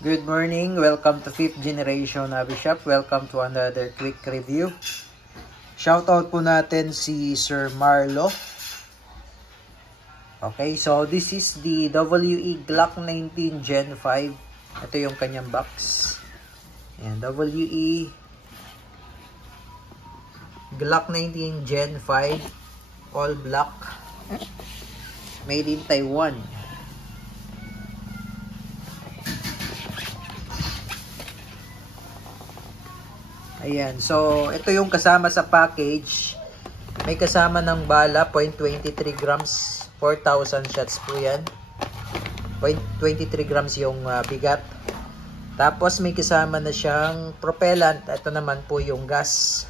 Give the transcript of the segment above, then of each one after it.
Good morning, welcome to 5th Generation Hobby Shop. Welcome to another quick review. Shoutout po natin si Sir Marlo. Okay, so this is the WE Glock 19 Gen 5. Ito yung kanyang box. Ayan, WE Glock 19 Gen 5 all black, made in Taiwan. Ayan, so ito yung kasama sa package. May kasama ng bala, 0.23 grams, 4,000 shots po yan. 0.23 grams yung bigat. Tapos may kasama na siyang propellant. Ito naman po yung gas.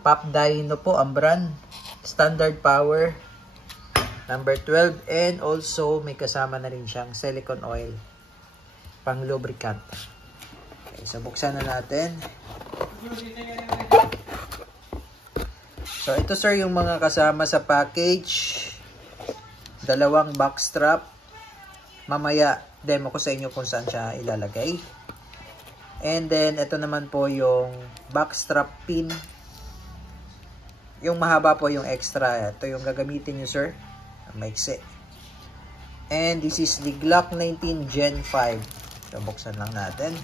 Pop Dyno po ang brand. Standard power. Number 12. And also may kasama na rin siyang silicone oil. Pang lubricant. Okay, so buksan na natin. So ito sir yung mga kasama sa package. Dalawang box strap. Mamaya demo ko sa inyo kung saan siya ilalagay. And then ito naman po yung box strap pin. Yung mahaba po yung extra. Ito yung gagamitin nyo sir. Maiksi. And this is the Glock 19 Gen 5. So buksan lang natin.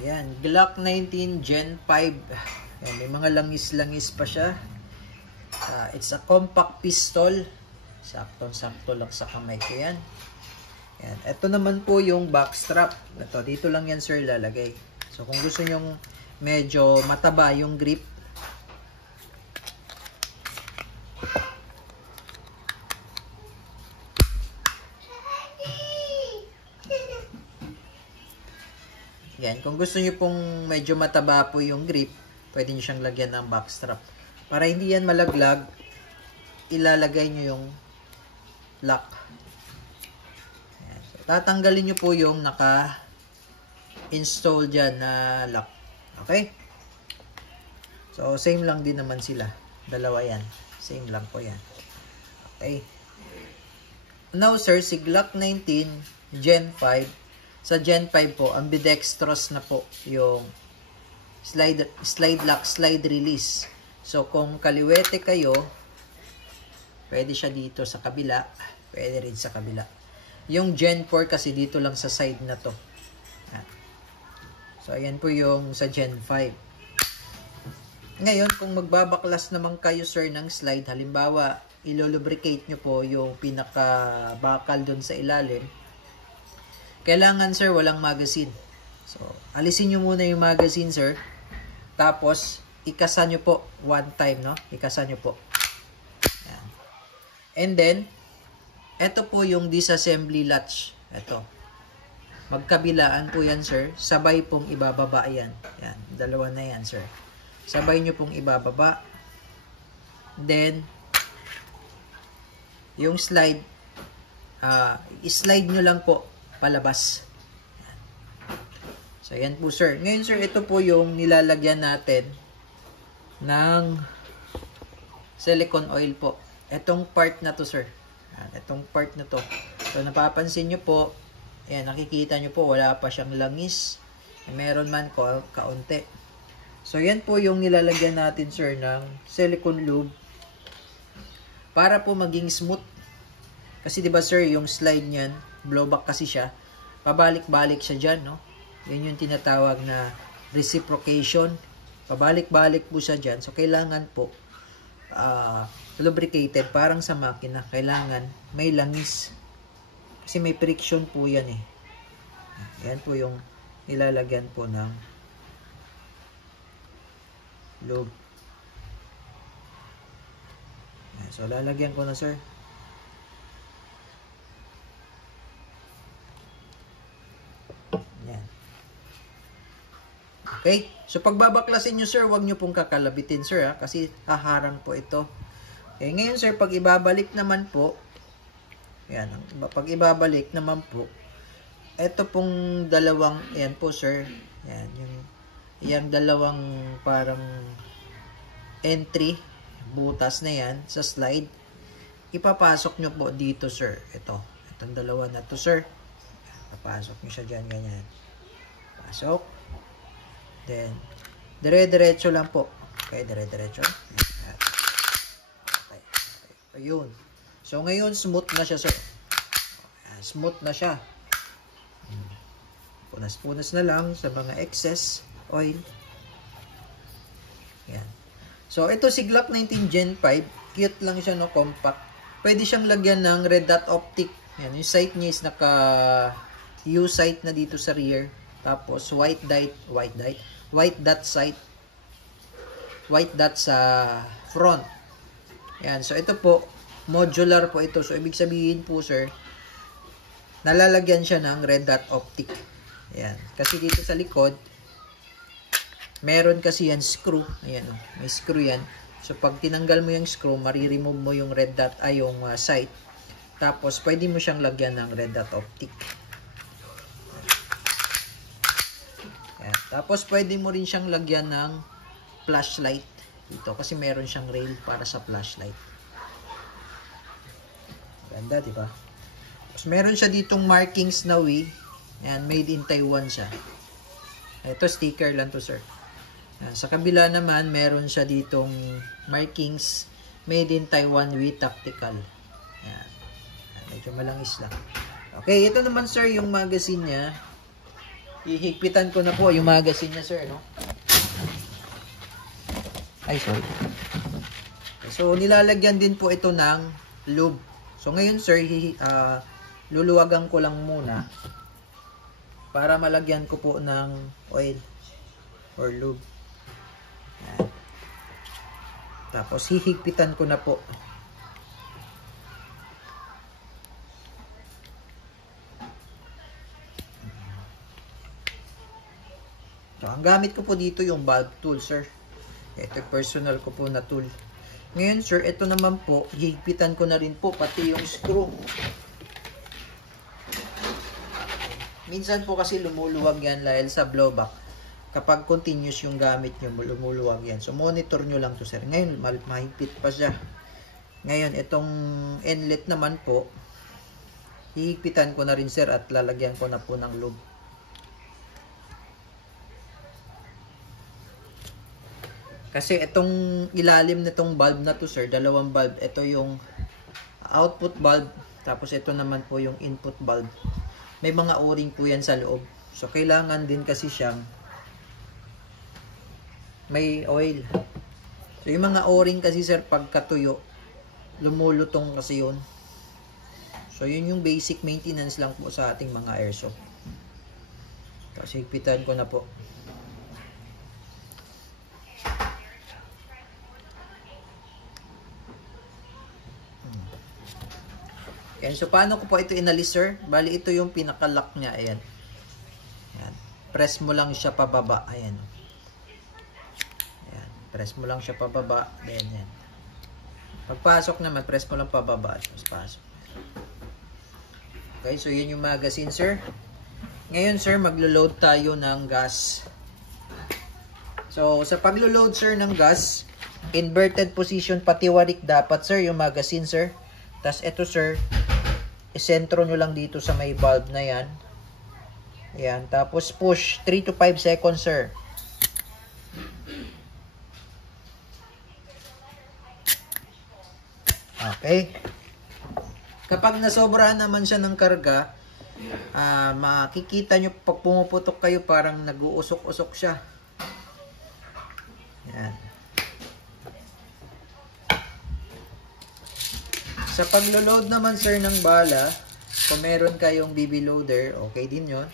Ayan, Glock 19 Gen 5. Ayan, may mga langis-langis pa siya. It's a compact pistol. Saktong-sakto lang sa kamay ko yan. Ayan, ito naman po yung back strap. Ito, dito lang yan sir lalagay. So kung gusto nyong medyo mataba yung grip, yan, kung gusto niyo pong medyo mataba po yung grip, pwede niyo siyang lagyan ng backstrap. Para hindi yan malaglag, ilalagay niyo yung lock. Ayan. So, tatanggalin niyo po yung naka-install dyan na lock. Okay? So, same lang din naman sila. Dalawa yan. Same lang po yan. Okay? Now, sir, si Glock 19 Gen 5, sa Gen 5 po, ambidextrous na po yung slide lock, slide release. So, kung kaliwete kayo, pwede siya dito sa kabila, pwede rin sa kabila. Yung Gen 4 kasi dito lang sa side na to. So, ayan po yung sa Gen 5. Ngayon, kung magbabaklas naman kayo, sir, ng slide, halimbawa, ilolubricate nyo po yung pinaka-bakal dun sa ilalim, kailangan sir walang magazine. So alisin nyo muna yung magazine sir. Tapos ikasa nyo po one time, no? Ikasa nyo po. Yan. And then ito po yung disassembly latch. Ito. Magkabilaan po yan sir. Sabay pong ibababa yan. Yan. Dalawa na yan sir. Sabay nyo pong ibababa. Then yung slide, slide nyo lang po palabas. So, ayan po sir. Ngayon sir, ito po yung nilalagyan natin ng silicone oil po. Itong part na to sir. Itong part na to. So, napapansin nyo po, ayan, nakikita nyo po, wala pa siyang langis. Meron man kaunti. So, yan po yung nilalagyan natin sir ng silicone lube para po maging smooth. Kasi diba sir, yung slide niyan, blowback kasi siya, pabalik-balik siya dyan, no? Yan yung tinatawag na reciprocation. Pabalik-balik po siya dyan. So, kailangan po lubricated, parang sa makina. Kailangan may langis. Kasi may friction po yan eh. Yan po yung nilalagyan po ng lube. So, lalagyan ko na sir. Okay? So, pagbabaklasin nyo, sir, huwag nyo pong kakalabitin, sir, ha? Kasi haharang po ito. Okay, ngayon, sir, pag ibabalik naman po, yan, pag ibabalik naman po, ito pong dalawang, yan po, sir, yan, yung dalawang parang entry, butas na yan sa slide. Ipapasok nyo po dito, sir. Itong dalawa na to, sir. Papasok nyo siya dyan, ganyan. Pasok. Then, dire-diretso lang po. Okay, dire-diretso. Okay. Ayun. So, ngayon, smooth na siya, sir. Smooth na siya. Punas-punas na lang sa mga excess oil. Yan. So, ito si Glock 19 Gen 5. Cute lang siya, no? Compact. Pwede siyang lagyan ng red dot optic. Yan. Yung sight niya is naka U sight na dito sa rear. Tapos, white dot sight. White dot sa front. Yan. So, ito po, modular po ito. So, ibig sabihin po, sir, nalalagyan siya ng red dot optic. Ayan. Kasi dito sa likod, meron kasi yan screw. Ayan, may screw yan. So, pag tinanggal mo yung screw, mariremove mo yung red dot, yung sight. Tapos, pwede mo siyang lagyan ng red dot optic. Ayan. Tapos, pwede mo rin siyang lagyan ng flashlight dito. Kasi meron siyang rail para sa flashlight. Ganda, diba? Tapos, meron siya ditong markings na Yan, made in Taiwan siya. Ito, sticker lang to, sir. Yan, sa kabila naman, meron siya ditong markings made in Taiwan with tactical. Yan. Medyo malangis lang. Okay, ito naman, sir, yung magazine niya. Ihigpitan ko na po yung magazine niya, sir, no? Ay, sorry. So, nilalagyan din po ito ng lube. So, ngayon, sir, luluwagan ko lang muna para malagyan ko po ng oil or lube. Ayan. Tapos hihigpitan ko na po. So, ang gamit ko po dito yung valve tool, sir. Ito personal ko po na tool. Ngayon, sir, ito naman po, hihigpitan ko na rin po pati yung screw. Minsan po kasi lumuluwag yan dahil sa blowback. Kapag continuous yung gamit nyo, lumuluwag yan. So, monitor nyo lang to, sir. Ngayon, mahigpit pa siya. Ngayon, itong inlet naman po, hihigpitan ko na rin, sir, at lalagyan ko na po ng lube. Kasi itong ilalim nitong valve na to, sir, dalawang valve. Ito yung output valve, tapos ito naman po yung input valve. May mga o-ring po yan sa loob. So, kailangan din kasi siyang may oil. So, yung mga o-ring kasi, sir, pagkatuyo, lumulutong kasi yun. So, yun yung basic maintenance lang po sa ating mga airsoft. Kasi higpitan ko na po. Ayan, so paano ko po ito inalis, sir? Bali, ito yung pinaka-lock niya. Ayan. Ayan. Press mo lang siya pababa. Ayan. Ayan. Press mo lang siya pababa. Then, ayan. Pagpasok naman, press mo lang pababa. Tapos pasok. Okay, so yun yung magazine, sir. Ngayon, sir, maglo-load tayo ng gas. So, sa paglo-load, sir, ng gas, inverted position patiwarik dapat, sir, yung magazine, sir. Tapos, ito, sir, isentro nyo lang dito sa may valve na yan. Ayan. Tapos, push 3 to 5 seconds, sir. Okay. Kapag nasobrahan naman siya ng karga, makikita nyo pag pumuputok kayo, parang nag-uusok-usok siya. Ayan. Sa paglo-load naman, sir, ng bala, kung meron kayong BB loader, okay din yon.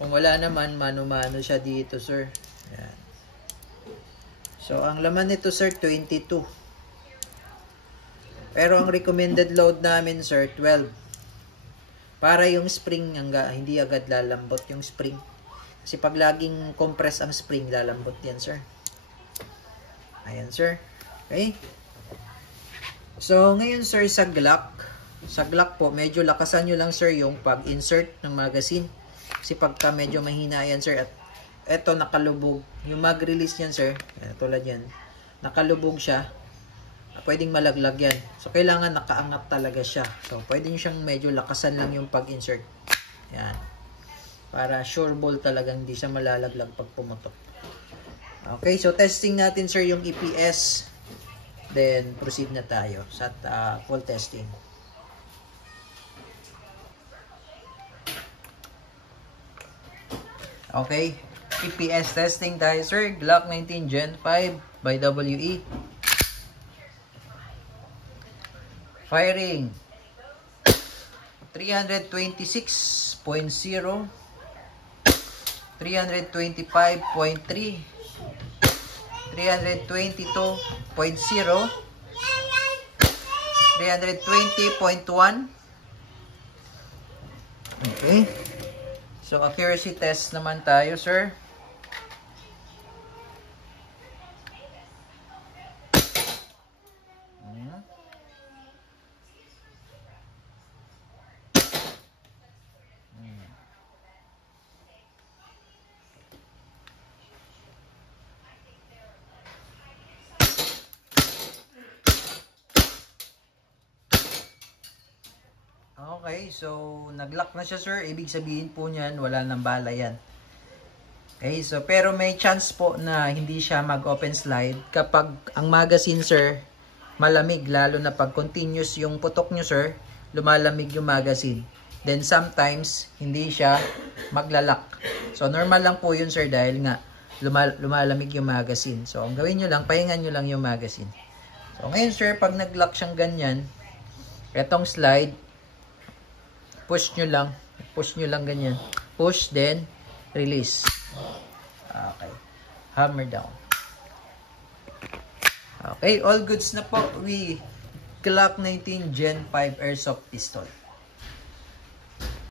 Kung wala naman, mano-mano siya dito, sir. Ayan. So, ang laman nito, sir, 22. Pero ang recommended load namin, sir, 12. Para yung spring, hindi agad lalambot yung spring. Kasi pag laging compress ang spring, lalambot yan, sir. Ayan, sir. Okay? So, ngayon, sir, sa Glock po, medyo lakasan nyo lang, sir, yung pag-insert ng magazine. Kasi pagka medyo mahina yan, sir, at eto nakalubog. Yung mag-release yan, sir, tulad yan, nakalubog siya, pwedeng malaglag yan. So, kailangan nakaangat talaga siya. So, pwede nyo siyang medyo lakasan lang yung pag-insert. Yan. Para sure ball talagang hindi siya malalaglag pag pumutok. Okay, so testing natin sir yung EPS. Then, proceed na tayo sa full testing. Okay, EPS testing tayo sir. Glock 19 Gen 5 by WE. Firing 326.0, 325.3, 322.0, 320.1. Okay. So, accuracy test naman tayo, sir. Okay, so nag-lock na siya sir. Ibig sabihin po niyan, wala nang bala yan. Okay, so pero may chance po na hindi siya mag-open slide kapag ang magazine sir malamig, lalo na pag continuous yung putok nyo sir, lumalamig yung magazine. Then sometimes hindi siya maglalak. So normal lang po yun sir dahil nga lumalamig yung magazine. So ang gawin nyo lang, pahingan nyo lang yung magazine. So ngayon sir, pag nag-lock siyang ganyan, etong slide, push nyo lang ganyan. Push, then release. Okay. Hammer down. Okay, all goods na po. Glock 19 Gen 5 Airsoft Pistol.